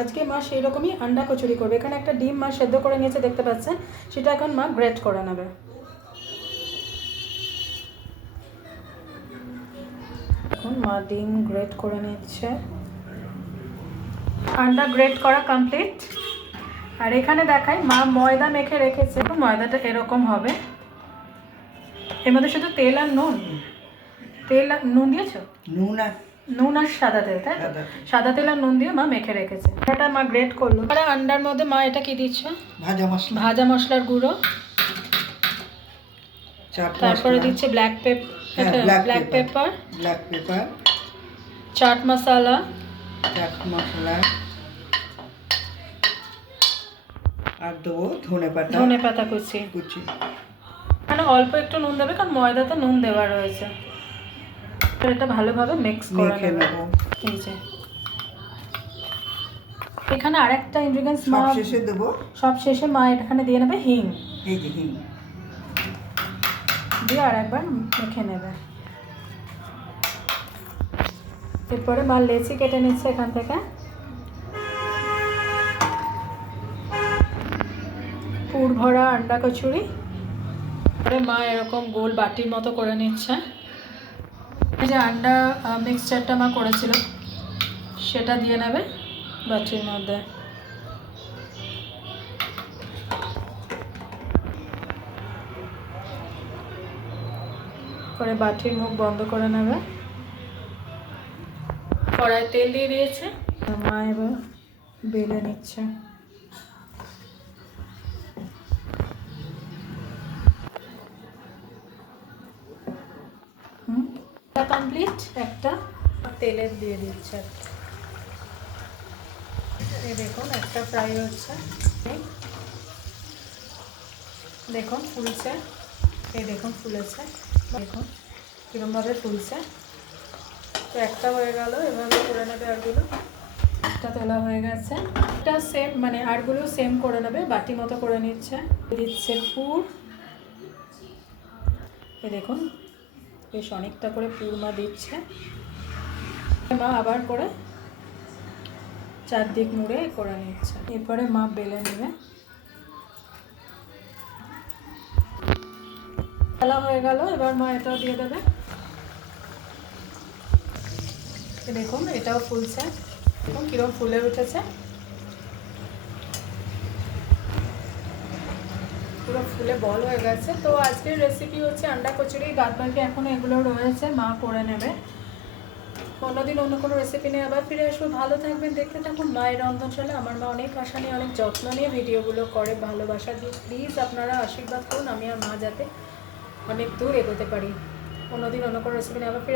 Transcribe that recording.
আজকে মা সেই রকমই আন্ডা কচুরি করবে। এখানে একটা ডিম মা সেদ্ধ করে নিয়েছে দেখতে পাচ্ছেন, সেটা এখন মা গ্রেট করে নেবে। এখন মা ডিম গ্রেট করে নিচ্ছে। আন্ডা গ্রেট করা কমপ্লিট। আর এখানে দেখাই মা ময়দা মেখে রেখেছে। ময়দাটা এরকম হবে, এর মধ্যে শুধু তেল আর নুন। তেল আর নুন দিয়েছো? নুন আর সাদা তেল, তাই তো? সাদা তেল আর নুন দিয়ে মা মেখে রেখেছে। এটা মা গ্রেট করলো। আর আন্ডার মধ্যে মা এটা কি দিচ্ছ? ভাজা মশলার গুঁড়ো। তারপরে দিচ্ছে ব্ল্যাক পেপার, চাট মশলা, আর দেবো ধনে পাতা কুচি। মানে অল্প একটু নুন দেবে, কারণ ময়দাতে নুন দেওয়া রয়েছে। এটা ভালোভাবে মিক্স করে নেব। এই যে এখানে আরেকটা ইনগ্রেডিয়েন্টস মা শেষে দেবো, সব শেষে মা এখানে দিয়ে নেবে হিং। এই যে হিং দিয়ে আর একবার মেখে নেবে। এরপরে মা লেচি কেটে নিচ্ছে এখান থেকে। পুর ভরা আন্ডা কচুরি। পরে মা এরকম গোল বাটির মতো করে নিচ্ছে। এই যে আন্ডা মিক্সচারটা মা করেছিল সেটা দিয়ে নেবে বাটির মধ্যে। পরে বাটির মুখ বন্ধ করে নেবে। কড়াই তেল দিয়ে দিয়েছে, মা এবার বেলে নিচ্ছে। কমপ্লিট। একটা তেলের দিয়ে দিচ্ছে। এই দেখুন একটা ফ্রাই হচ্ছে, দেখুন ফুলছে। এই দেখুন ফুলেছে, দেখুন কিরমভাবে ফুলছে। তো একটা হয়ে গেল, এভাবে করে নেবে আরগুলো। একটা তোলা হয়ে গেছে, এটা সেম মানে আরগুলো সেম করে নেবে। বাটি মতো করে নিচ্ছে, দিচ্ছে পুর। এই দেখুন বেশ অনেকটা করে পুর মা দিচ্ছে। মা আবার করে চারদিক মুড়ে করে নিচ্ছে। এরপরে মা বেলে নেবে। বেলা হয়ে গেল, এবার মা এটাও দিয়ে দেবে। দেখুন এটাও ফুলছে, দেখুন কিরকম ফুলে উঠেছে, পুরো ফুলে বল হয়ে গেছে। তো আজকের রেসিপি হচ্ছে আন্ডা কচুরি। বাদ বাকি এখনো এগুলো রয়েছে, মা করে নেবে। অন্যদিন অন্য কোনো রেসিপি নিয়ে আবার ফিরে আসবো। ভালো থাকবেন, দেখতে থাকুন মায়ের রন্ধনশালা। আমার মা অনেক আশা নিয়ে অনেক যত্ন নিয়ে ভিডিওগুলো করে, ভালোবাসা দিয়ে। প্লিজ আপনারা আশীর্বাদ করুন আমি আর মা যাতে অনেক দূর এগোতে পারি। অন্যদিন অন্য কোনো রেসিপি নিয়ে আবার ফিরে